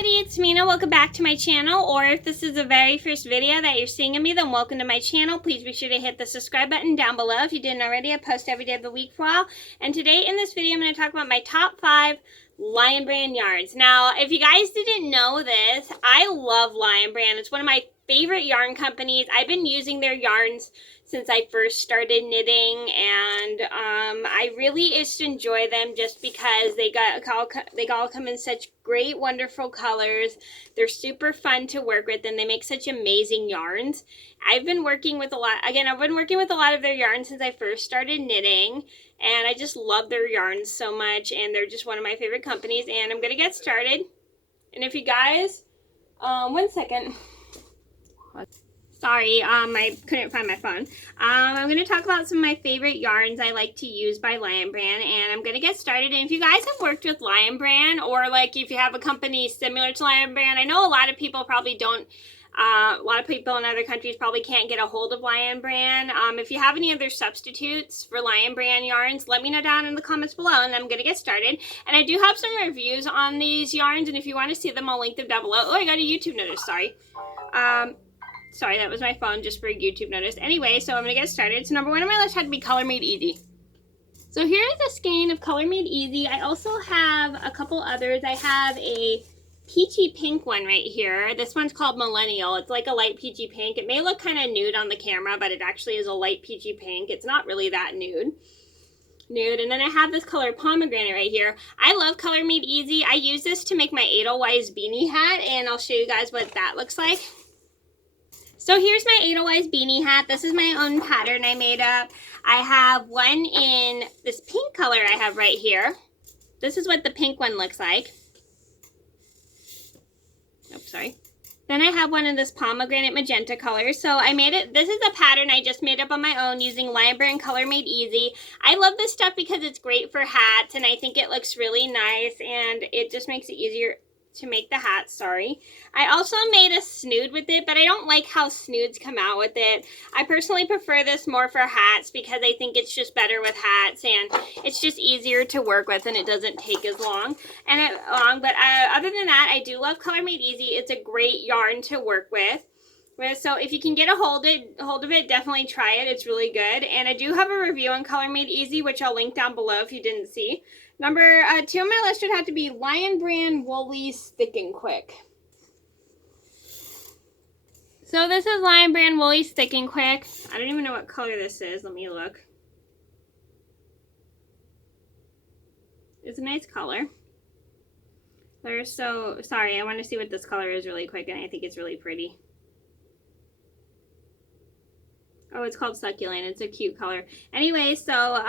everybody, it's Mena. Welcome back to my channel, or if this is the very first video that you're seeing of me, then welcome to my channel. Please be sure to hit the subscribe button down below if you didn't already. I post every day of the week for a while. And today in this video, I'm going to talk about my top 5 Lionbrand yarns. Now, if you guys didn't know this, I love Lionbrand. It's one of my favorite yarn companies. I've been using their yarns since I first started knitting, and I really just enjoy them just because they all come in such great, wonderful colors. They're super fun to work with, and they make such amazing yarns. I've been working with a lot of their yarns since I first started knitting, and I just love their yarns so much, and they're just one of my favorite companies. And I'm gonna get started. And if you guys, one second. Sorry, I couldn't find my phone. I'm going to talk about some of my favorite yarns I like to use by Lionbrand, and I'm going to get started. And if you guys have worked with Lionbrand, or like if you have a company similar to Lionbrand, I know a lot of people probably don't, a lot of people in other countries probably can't get a hold of Lionbrand. If you have any other substitutes for Lionbrand yarns, let me know down in the comments below, and I'm going to get started. And I do have some reviews on these yarns, and if you want to see them, I'll link them down below. Oh, I got a YouTube notice, sorry. Sorry, that was my phone just for a YouTube notice. Anyway, so I'm going to get started. So number 1 on my list had to be Color Made Easy. So here's a skein of Color Made Easy. I also have a couple others. I have a peachy pink one right here. This one's called Millennial. It's like a light peachy pink. It may look kind of nude on the camera, but it actually is a light peachy pink. It's not really that nude. And then I have this color Pomegranate right here. I love Color Made Easy. I use this to make my Edelweiss beanie hat, and I'll show you guys what that looks like. So here's my Edelweiss beanie hat. This is my own pattern I made up. I have one in this pink color I have right here. This is what the pink one looks like. Oops, sorry. Then I have one in this pomegranate magenta color. So I made it, this is a pattern I just made up on my own using Lionbrand Color Made Easy. I love this stuff because it's great for hats, and I think it looks really nice, and it just makes it easier to make the hat. Sorry. I also made a snood with it, but I don't like how snoods come out with it. I personally prefer this more for hats because I think it's just better with hats, and it's just easier to work with, and it doesn't take as long. But other than that, I do love Color Made Easy. It's a great yarn to work with. So if you can get a hold of it, definitely try it. It's really good. And I do have a review on Color Made Easy, which I'll link down below if you didn't see. Number 2 on my list would have to be Lionbrand Woolly Thick and Quick. So this is Lionbrand Woolly Thick and Quick. I don't even know what color this is. Let me look. It's a nice color. They're so, sorry, I want to see what this color is really quick, and I think it's really pretty. Oh, it's called Succulent. It's a cute color. Anyway, so,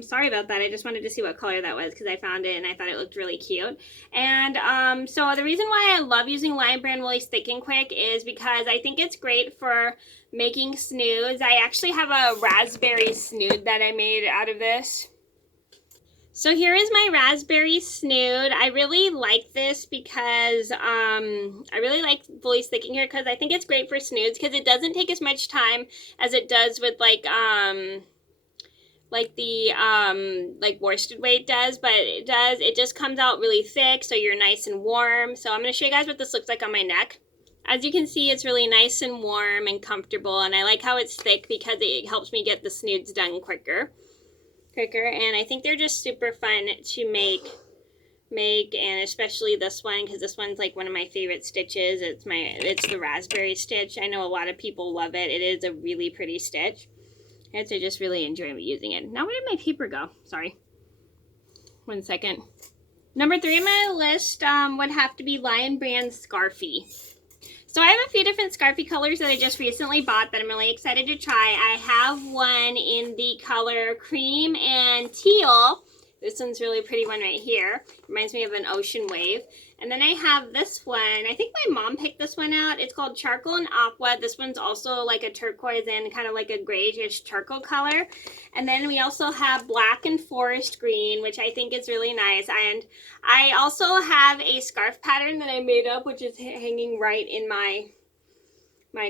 sorry about that. I just wanted to see what color that was because I found it and I thought it looked really cute. And, so the reason why I love using Lionbrand Woolly Thick and Quick is because I think it's great for making snoods. I actually have a raspberry snood that I made out of this. So here is my raspberry snood. I really like this because I really like Woolly Thick and Quick because I think it's great for snoods because it doesn't take as much time as it does with like worsted weight does, but it just comes out really thick, so you're nice and warm. So I'm going to show you guys what this looks like on my neck. As you can see, it's really nice and warm and comfortable, and I like how it's thick because it helps me get the snoods done quicker, and I think they're just super fun to make, and especially this one because this one's like one of my favorite stitches. It's the raspberry stitch. I know a lot of people love it. It is a really pretty stitch, and so I just really enjoy using it. Now, where did my paper go? Sorry, one second. Number 3 on my list would have to be Lionbrand Scarfy. So I have a few different Scarfy colors that I just recently bought that I'm really excited to try. I have one in the color Cream and Teal. This one's a really pretty one right here. Reminds me of an ocean wave. And then I have this one. I think my mom picked this one out. It's called Charcoal and Aqua. This one's also like a turquoise and kind of like a grayish charcoal color. And then we also have Black and Forest Green, which I think is really nice. And I also have a scarf pattern that I made up, which is hanging right in my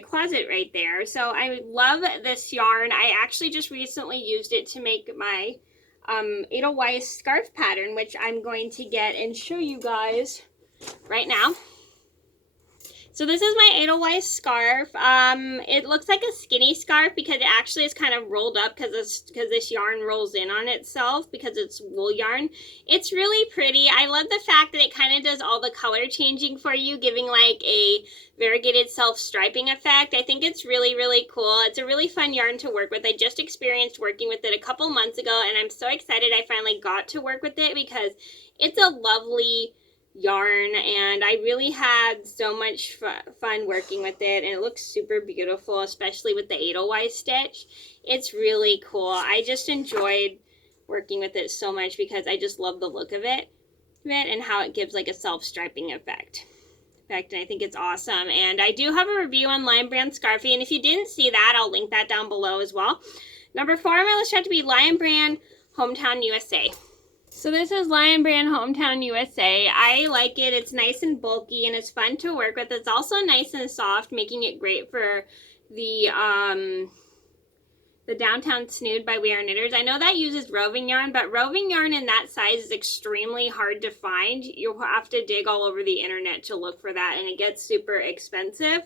closet right there. So I love this yarn. I actually just recently used it to make my Edelweiss scarf pattern, which I'm going to get and show you guys right now. So this is my Edelweiss scarf. It looks like a skinny scarf because it actually is kind of rolled up because this yarn rolls in on itself because it's wool yarn. It's really pretty. I love the fact that it kind of does all the color changing for you, giving like a variegated self-striping effect. I think it's really, really cool. It's a really fun yarn to work with. I just experienced working with it a couple months ago, and I'm so excited I finally got to work with it because it's a lovely yarn, and I really had so much fun working with it, and it looks super beautiful, especially with the Edelweiss stitch. It's really cool. I just enjoyed working with it so much because I just love the look of it and how it gives like a self-striping effect. And I think it's awesome. And I do have a review on Lionbrand Scarfie, and if you didn't see that, I'll link that down below as well. Number 4 on my list had to be Lionbrand Hometown USA. So this is Lionbrand Hometown USA. I like it. It's nice and bulky, and it's fun to work with. It's also nice and soft, making it great for the Downtown Snood by We Are Knitters. I know that uses roving yarn, but roving yarn in that size is extremely hard to find. You'll have to dig all over the internet to look for that, and it gets super expensive.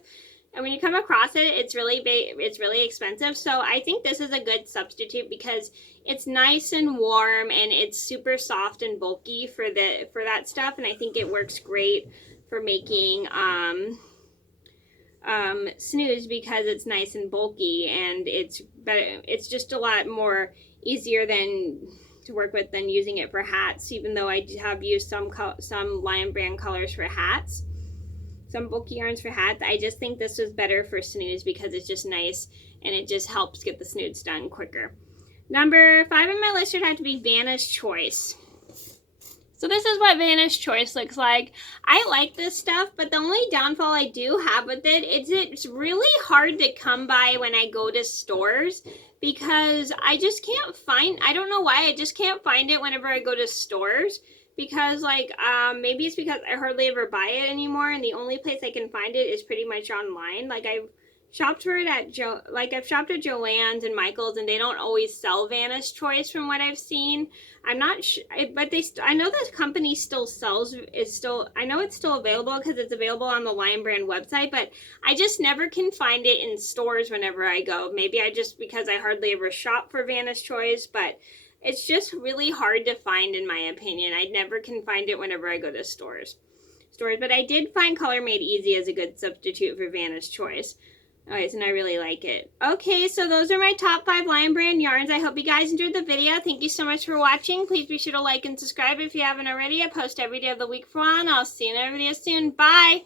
And when you come across it, it's really expensive. So I think this is a good substitute because it's nice and warm, and it's super soft and bulky for that stuff. And I think it works great for making snooze because it's nice and bulky, and it's just a lot more easier to work with than using it for hats. Even though I have used some Lionbrand colors for hats. Some bulky yarns for hats. I just think this was better for snooze because it's just nice and it just helps get the snoods done quicker. Number 5 on my list would have to be Vanna's Choice. So this is what Vanna's Choice looks like. I like this stuff, but the only downfall I do have with it is it's really hard to come by when I go to stores because I just can't find, I don't know why, I just can't find it whenever I go to stores. Because like maybe it's because I hardly ever buy it anymore, and the only place I can find it is pretty much online. Like I've shopped for it at I've shopped at Joann's and Michael's, and they don't always sell Vanna's Choice from what I've seen. I'm not sure, but I know the company still sells. I know it's still available because it's available on the Lionbrand website, but I just never can find it in stores whenever I go. Maybe because I hardly ever shop for Vanna's Choice, but it's just really hard to find, in my opinion. I never can find it whenever I go to stores. But I did find Color Made Easy as a good substitute for Vanna's Choice. Alright, and I really like it. Okay, so those are my top 5 Lionbrand yarns. I hope you guys enjoyed the video. Thank you so much for watching. Please be sure to like and subscribe if you haven't already. I post every day of the week for one. I'll see you in another video soon. Bye!